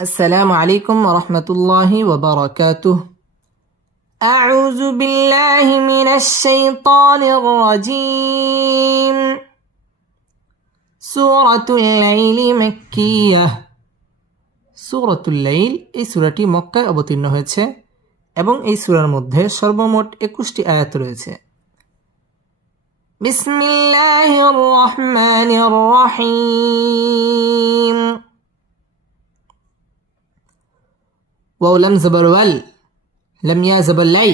السلام عليكم ورحمة الله وبركاته. أعوذ بالله من الشيطان الرجيم. سورة الليل مكية. সূরাতুল লাইল এই সূরাটি মক্কায় অবতীর্ণ হয়েছে এবং এই সূরার মধ্যে সর্বমোট 21টি আয়াত রয়েছে। বিসমিল্লাহির রহমানির রহিম। واو لم زبر ول لم يا زبر لي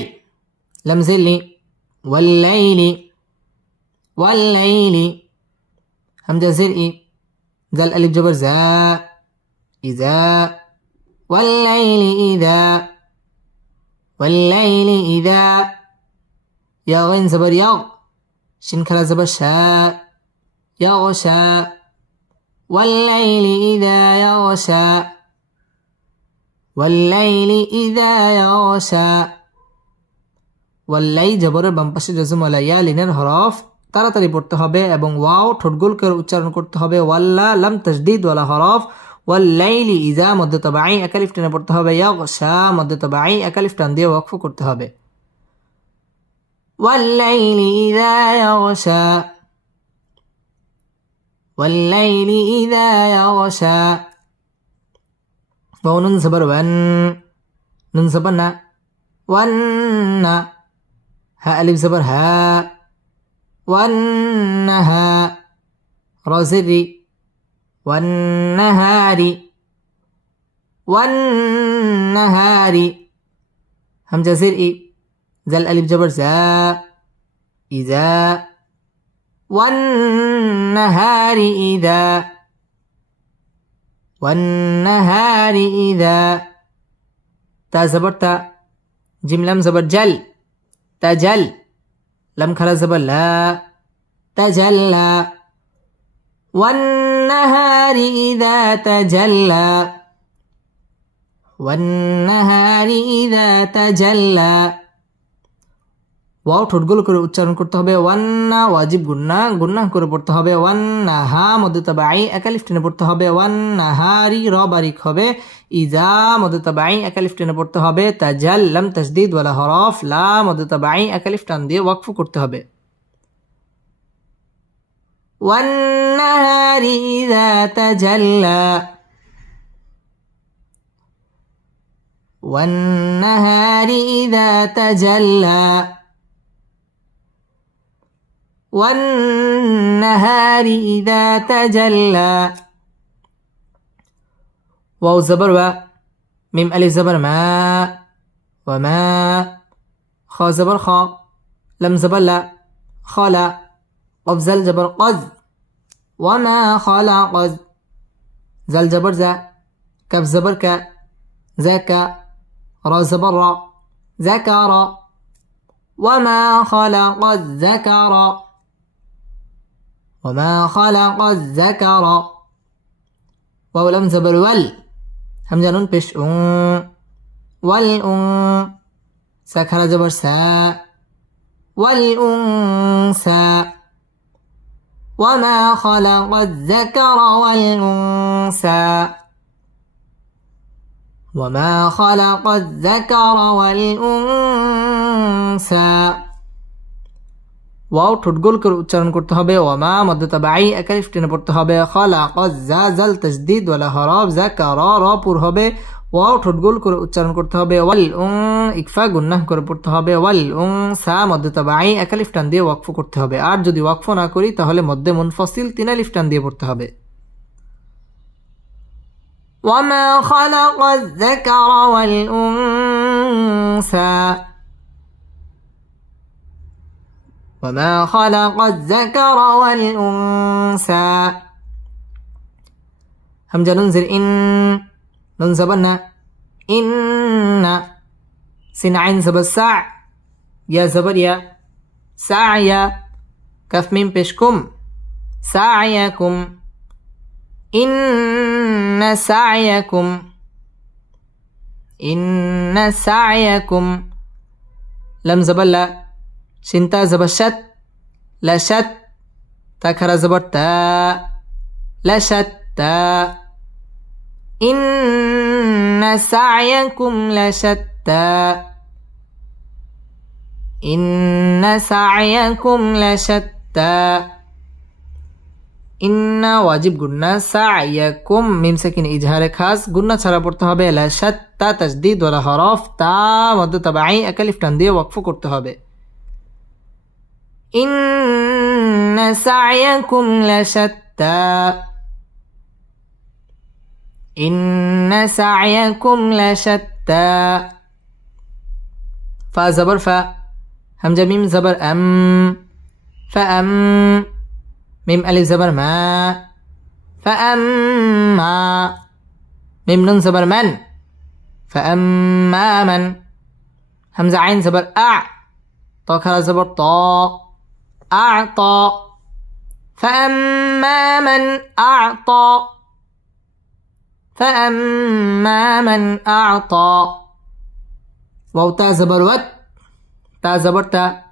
لم زلي والليل والليل همزة زرئي زل ألف جبر زا إذا والليل إذا والليل إذا يا غين زبر يغ شن كلا زبر شاء يغشى والليل إذا يغشى والليل إذا يغشى والليل জবরের বাম পাশে জজম ওয়ালা ইয়া লিনের হরফ তাড়াতাড়ি পড়তে হবে এবং ওয়াও ঠোঁট গোল করে উচ্চারণ করতে হবে। ওয়াল্লা লাম তাসদীদ ওয়ালা হরফ। ওয়াল্লাইলি ইযা মদ্দ তাবাঈ এক আলিফ টেনে পড়তে হবে। ইয়াগশা মদ্দ তাবাঈ এক আলিফ টান দিয়ে ওয়াকফ করতে হবে। ওয়াল্লাইলি ইযা ইয়াগশা ওয়াল্লাইলি ইযা ইয়াগশা। واو نون زبر ون نون زبر نا ون ها ألف زبر ها والنها را زري والنهار والنهار همزة زرئي زل ألف جبر زا إذا والنهار إذا والنهار إذا تا زبر تا جيم لم زبر جل تجل لم خلا زبر لا تجلى والنهار إذا تجلى والنهار إذا تجلى ওয়াও ঠোঁটগুলো করে উচ্চারণ করতে হবে। ওয়ান্না ওয়াজিব গুন্না গুন্না করে পড়তে হবে। ওয়ান্না হা মদ্দে তাবাঈ এক আলিফ টেনে পড়তে হবে। ওয়ান্না হারি র বারিক হবে। ইজা মদ্দে তাবাঈ এক আলিফ টেনে পড়তে হবে। তাজাল লাম তাসদীদ ওয়ালা হরফ লা মদ্দে তাবাঈ এক আলিফ টান দিয়ে ওয়াকফ করতে হবে। ওয়ান্নাহারি ইযা তাজাল্লা ওয়ান্নাহারি ইযা তাজাল্লা والنهار إذا تجلى واو زبر و ميم ألف زبر ما وما خا زبر خا لم زبر لا خلا قف زل جبر قز وما خلق زل جبر ذا كف زبر ك ذاك را زبر را ذكر وما خلق الذكر وما خلق الذكر واو لم زبر ول همزة نون پیش والأن ساكن زبر سا والأنثى وما خلق الذكر والأنثى وما خلق الذكر والأنثى ওয়াও ঠোঁট গোল করে উচ্চারণ করতে হবে। ওয়ামা মদ্দ তাবাঈ এক আলিফ টেনে পড়তে হবে। খালাক যা জাল তাসদীদ ওয়ালা হরফ যাকারা র পুর হবে। ওয়াও ঠোঁট গোল করে উচ্চারণ করতে হবে। ওয়াল ইকফা গুন্নাহ করে পড়তে হবে। ওয়াল সা মদ্দ তাবাঈ এক আলিফ টান দিয়ে ওয়াকফ করতে হবে। আর যদি ওয়াকফ না করি তাহলে মদ্দে মুনফাসিল তিন আলিফ টান দিয়ে পড়তে হবে। ওয়ামা খালাকায যাকারা ওয়াল উনসা وما خلق الذكر والأنثى همزة ننزل إن نون زبرنا إن سين عين زبر سع يا زبر يا سعيا كف ميم بشكم سعيكم إن سعيكم إن سعيكم لم زبر لا شنتا زبر شت لا شت تا خرا زبر تا لشتى إن سعيكم لشتى إن سعيكم لشتى ইন্না ওয়াজিব গুন্না সা'য়াকুম মিম সাকিন ইজহারে খাস গুন্না ছাড়া পড়তে হবে লা শাত্তা তাসদীদ ওয়ালা হরফ তা মদ্দ তাবাঈ এক আলিফ টান দিয়ে ওয়াকফ করতে হবে ইন্না সা'য়াকুম লা শাত্তা ইন্না সা'য়াকুম লা শাত্তা ফা জবর ফা হামজা মিম জবর আম ফাআম ميم ألف زبر ما فأما ميم نون زبر من فأما من همزة عين زبر أع طا كلا زبر طا أعطى فأما من أعطى فأما من أعطى واو تا زبر وت تا زبر تا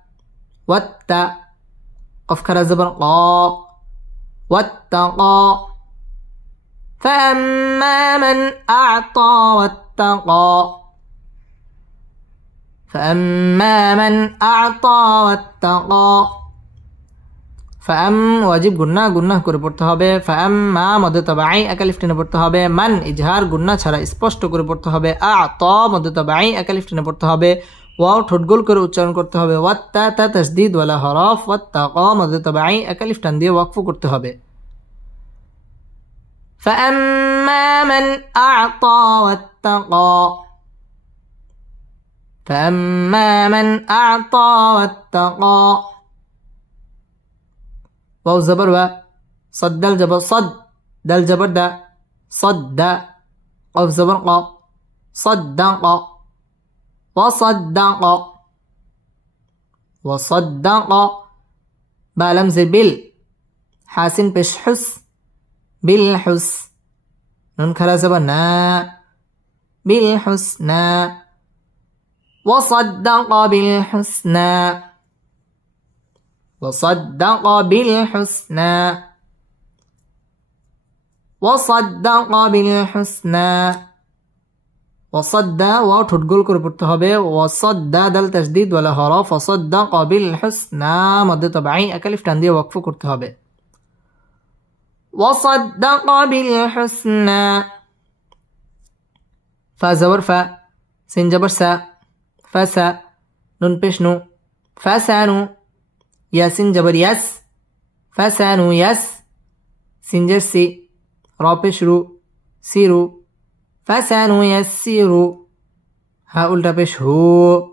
وت قف كلا زبر قا واتقى فأما من أعطى واتقى فأما من أعطى واتقى فأم واجب গুন্নাহ করে পড়তে হবে ফাআম্মা মদ তাবাঈ একালিফ টেনে পড়তে হবে মান ইজহার গুন্নাহ ছাড়া স্পষ্ট করে পড়তে হবে আ'তা মদ তাবাঈ একালিফ টেনে পড়তে হবে ওয়াও ঠোঁট গোল করে উচ্চারণ করতে হবে ওয়াত্তা তা তাসদীদ ওয়ালা হরফ ওয়াত্তাকা মদ তাবাঈ একালিফ টান দিয়ে ওয়াকফ করতে হবে فأما من أعطى واتقى فأما من أعطى واتقى واو زبر و صد دال جبر صد دال جبر دا صد قف زبر ق صدق وصدق وصدق با لمز بال حاسن پیش حس بالحس نون كلا زبر نا بالحسنى وصدق بالحسنى وصدق بالحسنى وصدق بالحسنى وصد واو ঠোঁট গোল করে পড়তে হবে ওয়াসাদ্দা দাল তাসদীদ ওয়ালা হরফ ওয়াসাদ্দাকা বিল হুসনা মদ তাবাঈ একালিফ টান দিয়ে ওয়াকফ করতে হবে ওয়াসাদ্দাকা বিল হুসনা ফা জবর ফা সিন জবর সা ফাসা নুন পেশ নু ফাসানু ইয়াসিন জবর ইয়াস ফাসানু ইয়াস সিনজের সি র পেশ রু সিরু فسنيسر ها قلت بش هو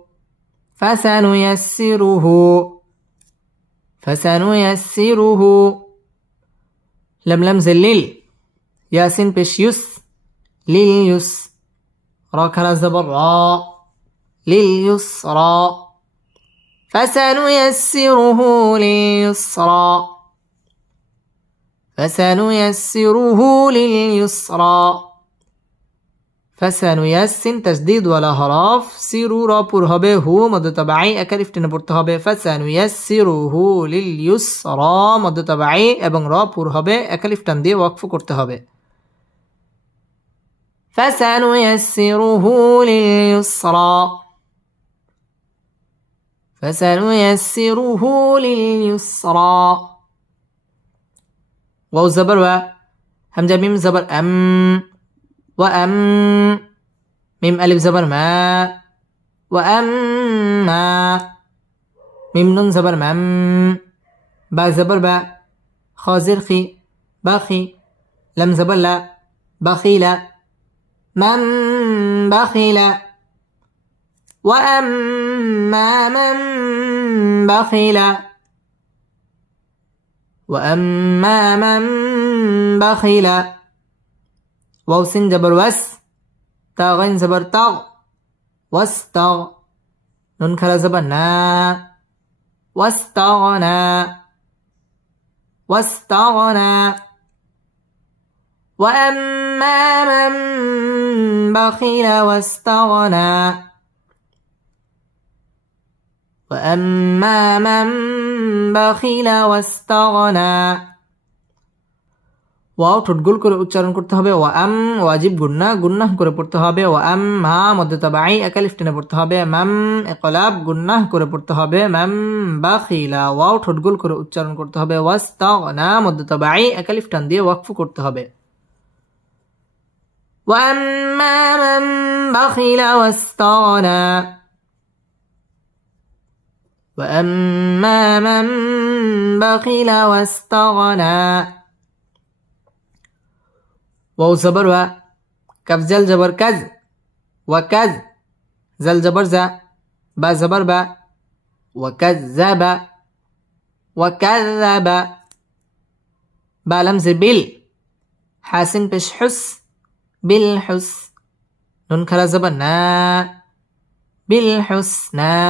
فسنيسره فسنيسره لم لمز الليل ياسين بش يس لليس را كلا زبر را لليسرى فسنيسره لليسرى فسنيسره لليسرى فسنيسن تشديد ولا হরফ সিরু র পুর হবে হু মদ তাবাঈ একালিফ টেনে পড়তে হবে ফাসানুয়াসসিরুহু লিলইউসরা মদ তাবাঈ এবং র পুর হবে একালিফ টান দিয়ে ওয়াকফ করতে হবে ফাসানুয়াসসিরুহু লিলইউসরা ফাসানুয়াসসিরুহু লিলইউসরা ওয়াও জবর ওয়া হামজা মিম জবর আম وأم ميم ألف زبر ما وأما ميم نون زبر مم با زبر با خازر خي باخي لم زبر لا بخيلا من بخيلا وأما من بخيلا وأما من بخيلا واو سين جبر وس تا غين زبر تغ واستغ نون كلا زبر نا واستغنى واستغنى وأما من بخل واستغنى وأما من بخل واستغنى ওয়াও ঠোঁট গোল করে উচ্চারণ করতে হবে। ওয়া আম ওয়াজিব গুন্নাহ করে পড়তে হবে। ওয়া আম মা মদ্দে তাবাঈ একালিফ টেনে পড়তে হবে। মাম ইকলাব গুন্নাহ করে পড়তে হবে। মাম বাখিলা ওয়াও ঠোঁট গোল করে উচ্চারণ করতে হবে। ওয়াস্তাগনা মদ্দে তাবাঈ একালিফ টান দিয়ে ওয়াকফ করতে হবে। ওয়া আম্মা মান বাখিলা ওয়াস্তাগনা ওয়া আম্মা মান বাখিলা ওয়াস্তাগনা واو زبر و كف زل زبر كز وكز زل زبر ز با زبر با وكذب وكذب با لمز بال حاسن بش حس بالحس نون كلا زبر نا بالحسنى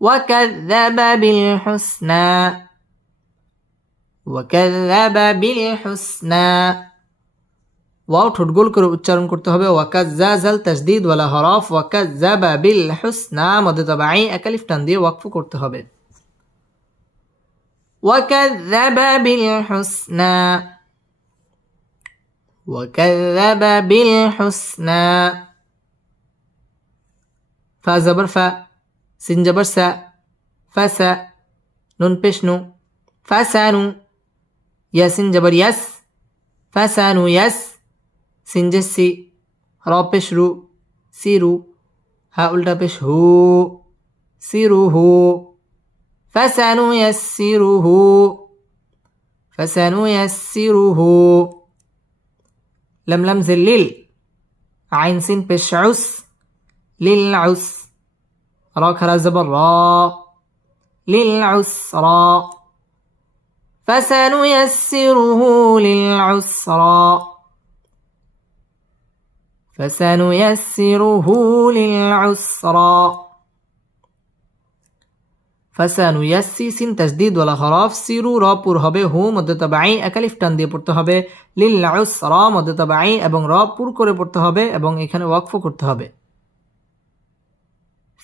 وكذب بالحسنى وكذب بالحسنى ওয়াও ঠোঁট গোল করে উচ্চারণ করতে হবে। ওয়াকাজ্জা জাল তাসদীদ ওয়ালা হরফ ওয়াকাজ্জাবা বিল হুসনা মদ্দে তাবাঈ একালিফ টান দিয়ে ওয়াকফ করতে হবে। ওয়াকাজ্জাবা বিল হুসনা ওয়াকাজ্জাবা বিল হুসনা ফা জবর ফা সিন জবর সা ফাসা নুন পেশ নু ফাসানু ইয়াসিন জবর ইয়াস ফাসানু ইয়াস सिन जस्सी रा पेश रू सीरू हा उल्टा पेश हू सीरूहू फसनुयस्सिरुहू फसनुयस्सिरुहू लम लम लिल आइन सिन पेश उस लिलउस रा खरा जबर रा लिलउसरा फसनुयस्सिरुहू लिलउसरा فسنيسره للعسرى فسنيسي সিন তাসদীদ ওয়ালা হরফ সিরু র পুর হবে হু মদ্দে তাবাঈ একালিফ টান দিয়ে পড়তে হবে। লিল উসরা মদ্দে তাবাঈ এবং র পুর করে পড়তে হবে এবং এখানে ওয়াকফ করতে হবে।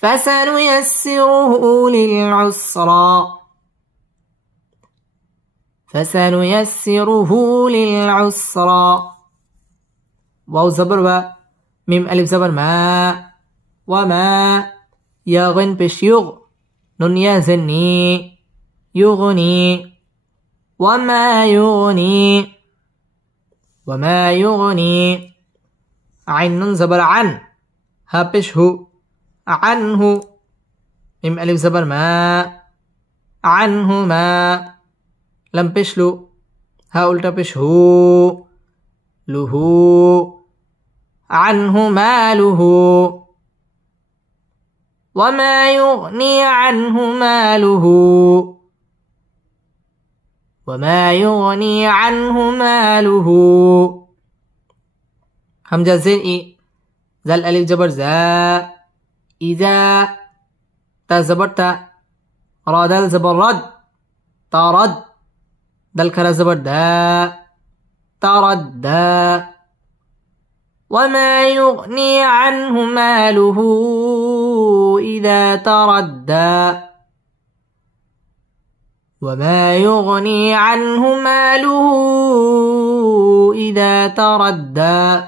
فسنيسره للعسرى فسنيسره للعسرى واو زبر و ميم ألف زبر ما وما يا غن بش يغ نون يا زني يغني وما يغني وما يغني عين نون زبر عن ها بش هو عنه ميم ألف زبر ما عنه ما لم بش لو ها ألتا بش هو له عنه ماله وما يغني عنه ماله وما يغني عنه ماله همزة زي زل ألف جبر زا إذا تا زبر تا را دال زبر رد ترد دل كرا زبر دا تردى وما يغني عنه ماله إذا تردى وما يغني عنه ماله إذا تردى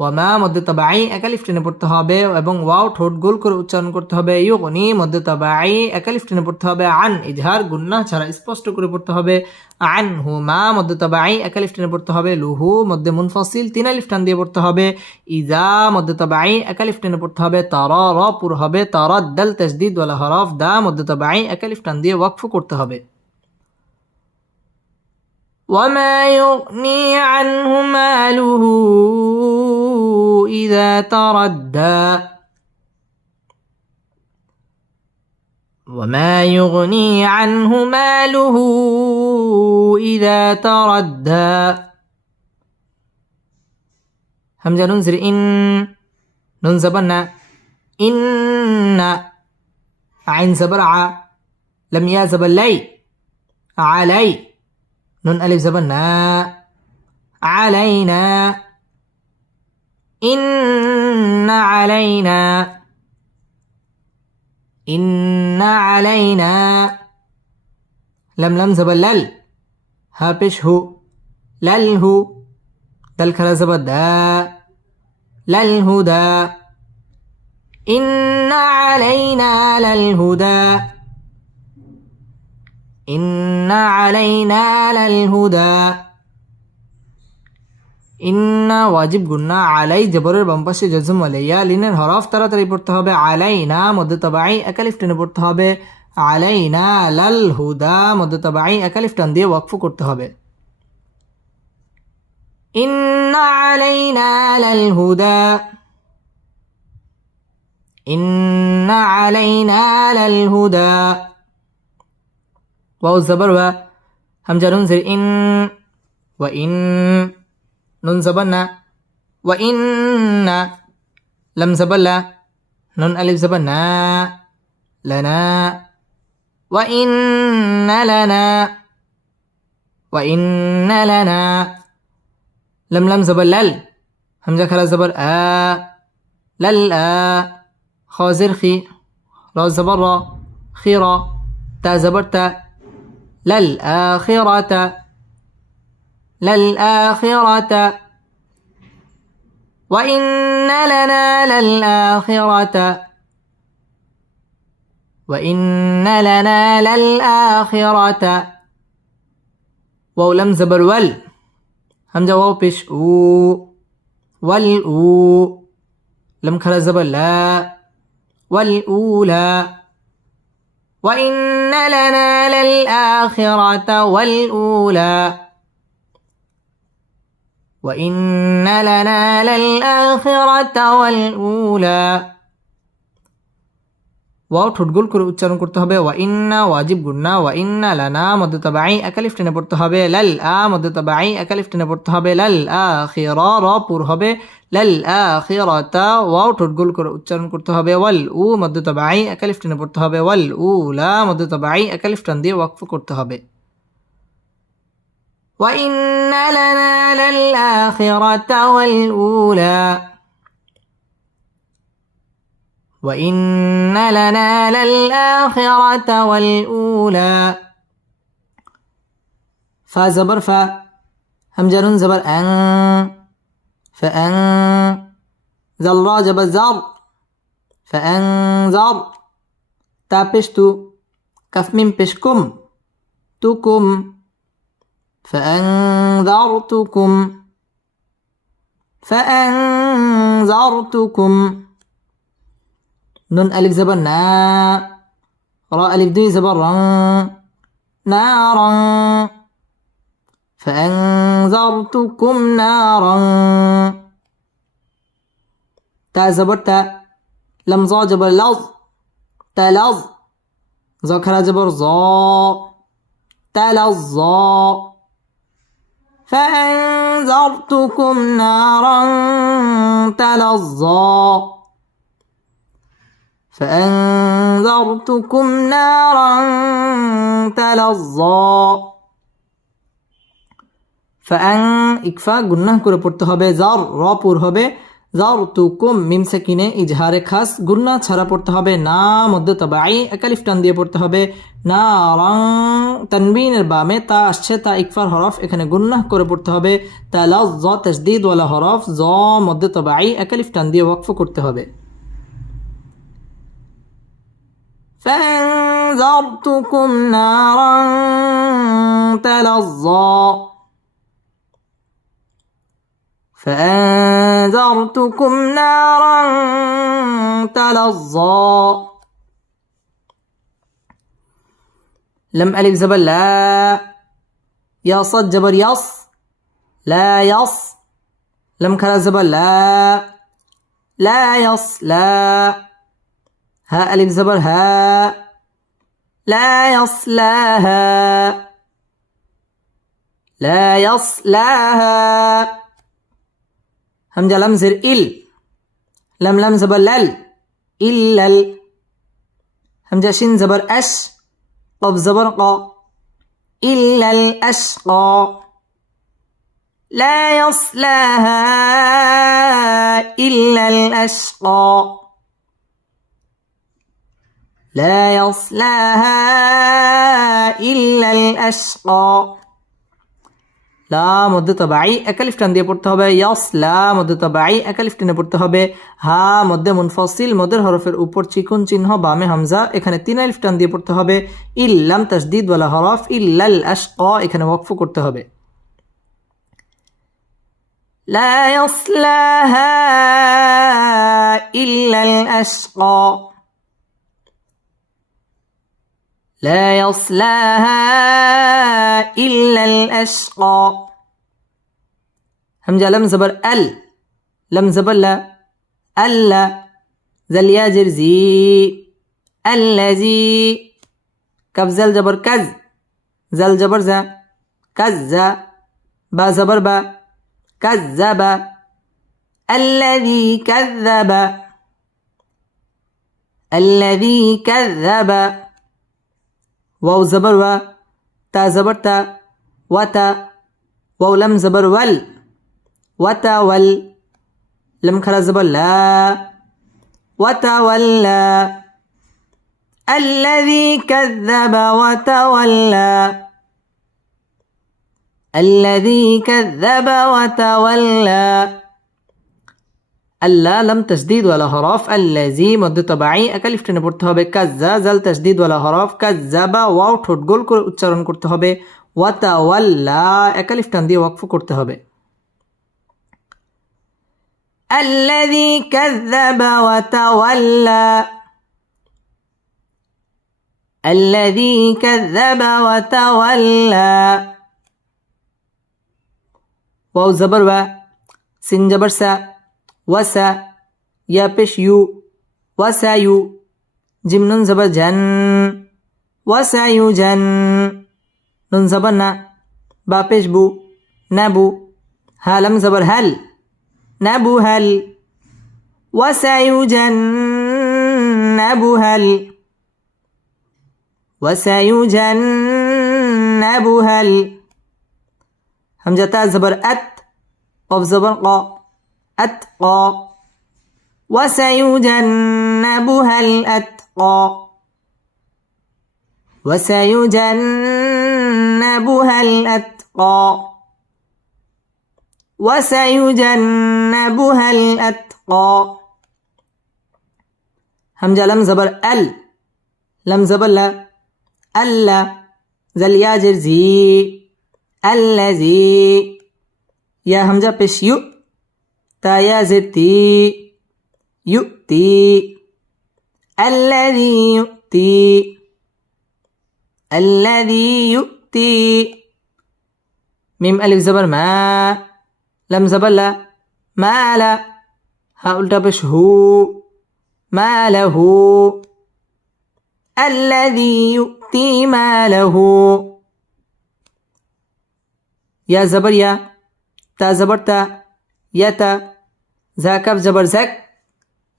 ওয়ামা মদ্দে তাবাঈ একালিফ টেনে পড়তে হবে এবং ওয়াও ঠোঁট গোল করে উচ্চারণ করতে হবে। ইউগনি মদ্দে তাবাঈ একালিফ টেনে পড়তে হবে। আন ইজহার গুন্নাহ ছাড়া স্পষ্ট করে পড়তে হবে। আনহু মা মদ্দে তাবাঈ একালিফ টেনে পড়তে হবে। লুহু মদ্দে মুনফাসিল তিন আলিফ টান দিয়ে পড়তে হবে। ইজা মদ্দে তাবাঈ একালিফ টেনে পড়তে হবে। তারা র পুর হবে। তারাদ্দাল তাসদীদ ওয়ালা হরফ দা মদ্দে তাবাঈ একালিফ টান দিয়ে ওয়াকফ করতে হবে। وما يغني عنه ماله إذا تردى وما يغني عنه ماله إذا تردى همزة ننزر إن نون زبرنا إن عين زبر ع لم يا زبر لي علي نون ألف زبر نا علينا إن علينا إن علينا لم زبر لل ها পেশ হু লালহু দাল খারা জবর দা লালহুদা ইন্না আলাইনা লালহুদা ইন্না আলাইনা লালহুদা ইন্না ওয়াজিব গুন্না আলাই জবরের বাম পাশে জজম আলাইয়া লিনের হরফ তাড়াতাড়ি পড়তে হবে আলাইনা মধ্য তাবাই একালিফ টেনে পড়তে হবে আলাইনা লাল হুদা মধ্য তাবাই একালিফ টান দিয়ে ওয়াকফ করতে হবে ইন্না আলাইনা লাল হুদা ইন্না আলাইনা লাল হুদা ওয়াও জবর ওয়া হামজা নুন জির ইন ওয়া ইন nun زبر نا وإن لم زبر لا nun alif زبر نا لنا وإن لنا وإن لنا لم زبر لل همزة خلا زبر لل خازر خي را زبر را خيرا تا زبر تا للآخرة للآخرة وإن لنا للآخرة وإن لنا للآخرة واو لم زبر ول همزة واو بش أو والأو لم خلا زبر لا والأولى وإن لنا للآخرة والأولى وإن لنا للآخرة والأولى ওয়াও ঠোঁট গোল করে উচ্চারণ করতে হবে ওয়া ইন্না ওয়াজিব গুন্না ওয়া ইন্না লানা মধ্য তাবাই একালিফ টেনে পড়তে হবে লাল মধ্য তাবাই একালিফ টেনে পড়তে হবে লাল আখিরা র পুর হবে লাল আখিরাতা ওয়াও ঠোঁট গোল করে উচ্চারণ করতে হবে ওয়াল উ মধ্য তাবাই একালিফ টেনে পড়তে হবে ওয়াল উলা মধ্য তাবাই একালিফ টান দিয়ে ওয়াকফ করতে হবে وإن لنا للآخرة والأولى وإن لنا للآخرة والأولى فا زبر فا همجر زبر أن فأن زل را جبر زر فأنزر تا پشتو كف من پشكم تكم فأنذرتكم فأنذرتكم نون ألف زبر نا را ألف دي زبر نارا فأنذرتكم نارا تا زبر تا لم زا جبر لظ تلظ زا كرا جبر زا تلظى فأنذرتكم نارا تلظى فأنذرتكم نارا تلظى فأن إكفا গুন্নাহ করে পড়তে হবে জার র পুর হবে জারতুকুম মিম সাকিনে ইজহারে খাস গুন্না ছাড়া পড়তে হবে না মধ্য তাবাই একালিফ টান দিয়ে পড়তে হবে নারাং তানবিনের বামে তা আসছে তা ইকফার হরফ এখানে গুন্নাহ করে পড়তে হবে তালাজ্জ তাসদীদ ওয়ালা হরফ জ মধ্য তাবাই একালিফ টান দিয়ে ওয়াকফ করতে হবে فأنذرتكم نارا تلظى فأنذرتكم نارا تلظى لم ألف زبر لا يا صد جبر يص لا يص لم كلا زبر لا يص لا ها ألف زبر ها لا يصلاها لا يصلاها همزة لم زر إل لم زبر لل إلا همزة شين زبر أش قف زبر قا إلا الأشقى لا يصلاها إلا الأشقى لا يصلاها إلا الأشقى লা মধ্যে তবাই এক আলিফ টান দিয়ে পড়তে হবে, ইয়াসলা মধ্যে তবাই এক আলিফ টেনে পড়তে হবে, হা মধ্যে মুনফসিল মধ্যের হরফের উপর চিকুন চিহ্ন বামে হামজা এখানে 3 আলিফ টান দিয়ে পড়তে হবে, ইল্লাম তাসদিদ ওয়ালা হরফ ইল্লাল আশকা এখানে ওয়াকফ করতে হবে। লা ইয়াসলাহা ইল্লাল আশকা, لا يصلاها إلا الأشقى. همجة لم زبر ال، لم زبر لا، ألا زل ياجر زي، الذي كف زل جبر كز، زل جبر زا، كز با زبر با، كذب الذي كذب، الذي كذب. واو زبر و، تا زبر تا، وتا، واو لم زبر ول، وتا ول، لم خلا زبر لا، وتولى الذي كذب وتولى، الذي كذب وتولى. আল্লাহ লাম তাসদিদ ওয়ালা হরফ, আল্লাজি মধ্যে তবাই এক আলিফ টেনে পড়তে হবে, কাজ্জা জাল তাসদিদ ওয়ালা হরফ, কাজ্জাবা ওয়াও ঠোঁট গোল করে উচ্চারণ করতে হবে, ওয়াতাওয়াল্লা এক আলিফ টান দিয়ে ওয়াকফ করতে হবে। আল্লাযী কাযযাবা ওয়াতাওয়াল্লা, আল্লাযী কাযযাবা ওয়াতাওয়াল্লা। ওয়াও জবর ওয়া, সিন জবর সা, ওয়াসা, ইয়া পেশ ইউ, ওয়াসায়ু, জিম নুন জবর জান, ওয়াসায়ু জান, নুন জবর না, বা পেশ বু, নাবু, হা লাম জবর হাল, নাবু হাল, ওয়াসায়ু জান নাবু হাল, ওয়াসায়ু জান নাবু হাল। হামজা তা জবর আত, কফ জবর ক, أتقى وسيجنبها الأتقى، وسيجنبها الأتقى، وسيجنبها الأتقى. همجة لم زبر ال، لم زبر لا، ألا زل ياجر زي، الذي يا همجة بش يو، تا يا زتي يؤتي، الذي يؤتي، الذي يؤتي. ميم ألف زبر ما، لم زبر لا، ما لا، ها ألتا بش هو، ما له، الذي يؤتي ما له. يا زبر يا، تا زبر تا، يتا، زا كف زبر زك،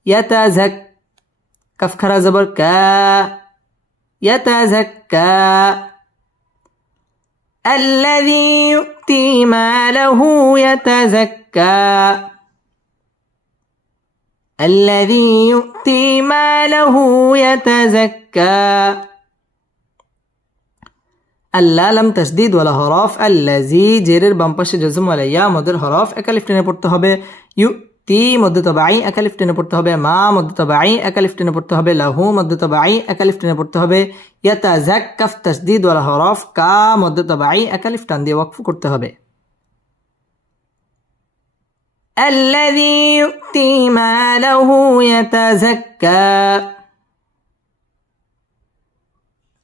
يتا زك، كف خرا زبر كا، يتزكى. الذي يؤتي ماله يتزكى، الذي يؤتي ماله يتزكى. আল্লাহ লাম তাসদিদ ওয়ালা হরফ, আল্লাজি জেরের বাম পাশে জজম ওয়ালা ইয়া মদের হরফ এক আলিফ টেনে পড়তে হবে, ইউ তি মধ্যে তবাই এক আলিফ টেনে পড়তে হবে, মা মধ্যে তবাই এক আলিফ টেনে পড়তে হবে, লাহু মধ্যে তবাই এক আলিফ টেনে পড়তে হবে, ইয়াতাযাক্কাফ তাসদিদ ওয়ালা হরফ, কা মধ্যে তবাই এক আলিফ টান দিয়ে ওয়াকফ করতে হবে। আল্লাযী ইউতি মালাহু ইয়াতাযাক্কা,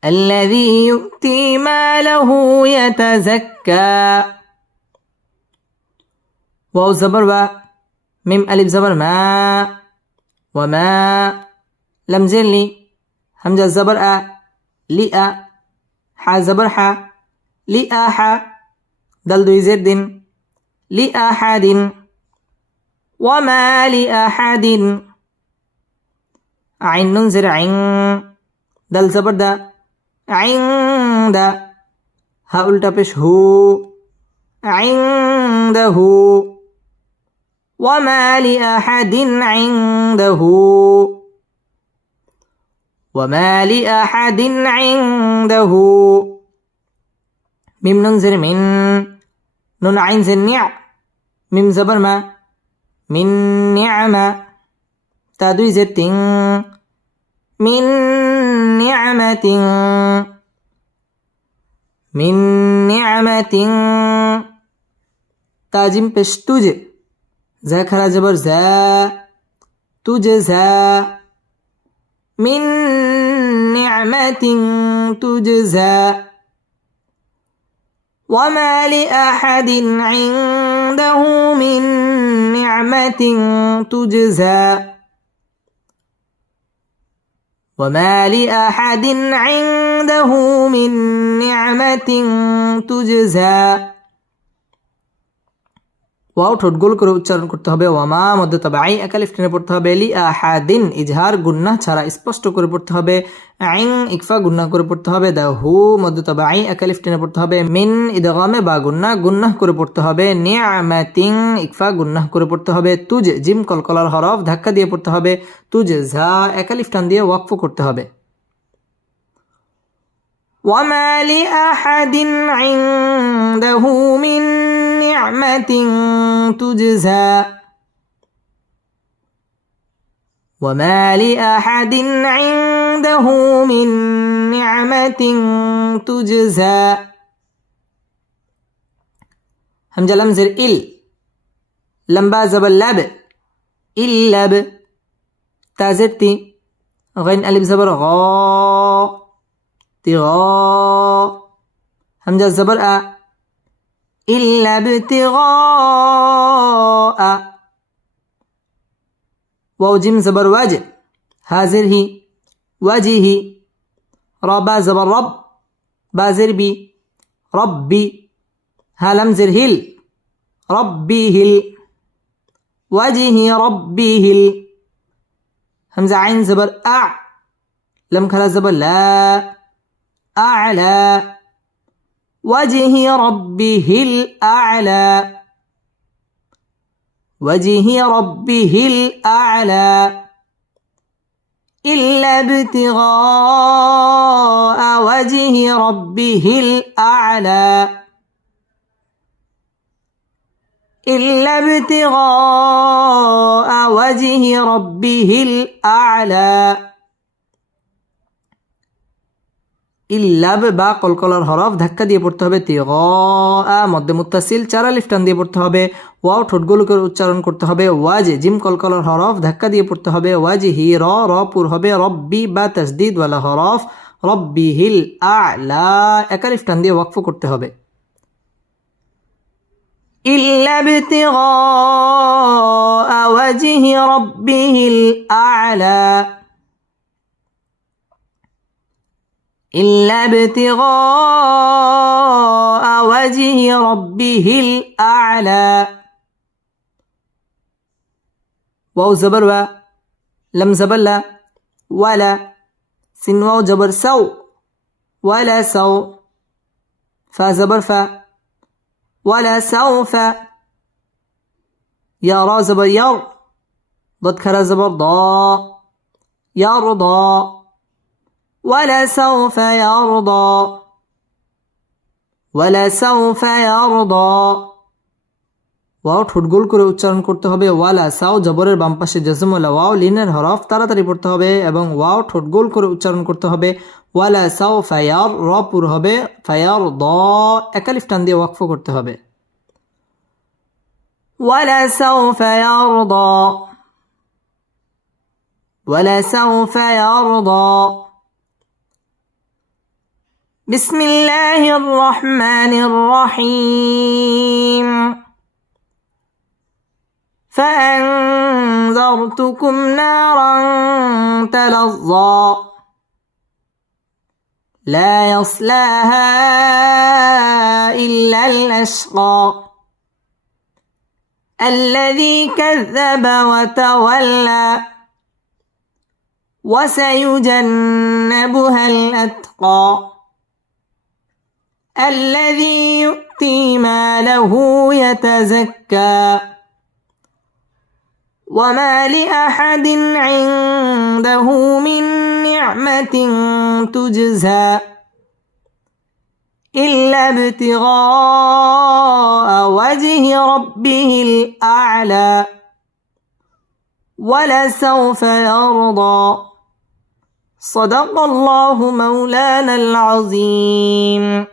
الذي يؤتي ماله يتزكى. واو زبر و، ميم ألف زبر ما، وما، لم زر لي، همزة زبر أ، لئ، حا زبر حا، لئح، دل دوي زد، لأحد، وما لأحد. عين ننزر عين، دل زبر دا، عند، ها উল্টা পেশ হু، عنده، وما لأحد عنده، وما لأحد عنده. ميم ننزر من، নুন আইন জের নিয়া মিম জবর মা মিন নিয়ামা তা দুই জের তিং মিন নিয়ামাতিং মিন নিয়ামাতিং তাজিম পেশ তুজে জা খারা জবর জা তুজে জা মিন নিয়ামাতিং তুজজা وما لأحد عنده من نعمة تجزى وما لأحد عنده من نعمة تجزى ওয়াও ঠোঁট গোল করে উচ্চারণ করতে হবে ওয়ামা মধ্যে তবে আই একালিফ টেনে পড়তে হবে লি আহাদিন ইজহার গুন্নাহ ছাড়া স্পষ্ট করে পড়তে হবে আইন ইকফা গুন্নাহ করে পড়তে হবে দাহু মধ্যে তবে আই একালিফ টেনে পড়তে হবে মিন ইদগামে বা গুন্নাহ করে পড়তে হবে নিয়ামাতিন ইকফা গুন্নাহ করে পড়তে হবে তুজ জিম কলকলার হরফ ধাক্কা দিয়ে পড়তে হবে তুজ ঝা একালিফ টান দিয়ে ওয়াকফ করতে হবে وما لأحد عنده من نعمة تجزى وما لأحد عنده من نعمة تجزى همزة لمزر إل لمبا زبر لب إلب تازرتي غين ألف زبر غا ابتغاء همزة زبر أ إلا ابتغاء واو جيم زبر واجب هازر هي وجهي ربا زبر رب بازر بي ربي هلمزر هل ربي هل وجهي ربي هل همزة عين زبر أع لم كلا زبر لا أعلى وجه ربه الأعلى وجه ربه الأعلى إلا ابتغاء وجه ربه الأعلى إلا ابتغاء وجه ربه الأعلى ইল্লাব বা কলকলার হরফ ধাক্কা দিয়ে পড়তে হবে তিগা মধ্যে মুত্তাসিল চার আলিফ টান দিয়ে পড়তে হবে ওয়াও ঠোঁট গোল করে উচ্চারণ করতে হবে ওয়াজ জিম কলকলার হরফ ধাক্কা দিয়ে পড়তে হবে ওয়াজহি র পুর হবে রব্বি বা তাসদিদ ওয়ালা হরফ রব্বিহিল আ'লা এক আলিফ টান দিয়ে ওয়াকফ করতে হবে ইল্লা বিতিগা ওয়াজহি রব্বিহিল আ'লা إلا ابتغاء وجه ربه الأعلى واو زبر و لم زبر لا ولا سين واو جبر سو ولا سو فا زبر فا ولا سوف يا را زبر ير ضد كرا زبر ضا يرضى ولسوف يرضى ولسوف يرضى ওয়াও ঠোঁট গোল করে উচ্চারণ করতে হবে ওয়ালা সাও জবরের বাম পাশে জজম ওয়ালা ওয়াও লিনের হরফ তাড়াতাড়ি পড়তে হবে এবং ওয়াও ঠোঁট গোল করে উচ্চারণ করতে হবে ওয়ালা সাও ফায়ার র পুর হবে ফায়ার দ একালিফ টান দিয়ে ওয়াকফ করতে হবে ওয়ালা সাউফা ইয়ারদা ওয়ালা সাউফা ইয়ারদা بسم الله الرحمن الرحيم فأنذرتكم نارا تلظى لا يصلاها إلا الأشقى الذي كذب وتولى وسيجنبها الأتقى الذي يؤتي ماله يتزكى وما لأحد عنده من نعمة تجزى إلا ابتغاء وجه ربه الأعلى ولسوف يرضى صدق الله مولانا العظيم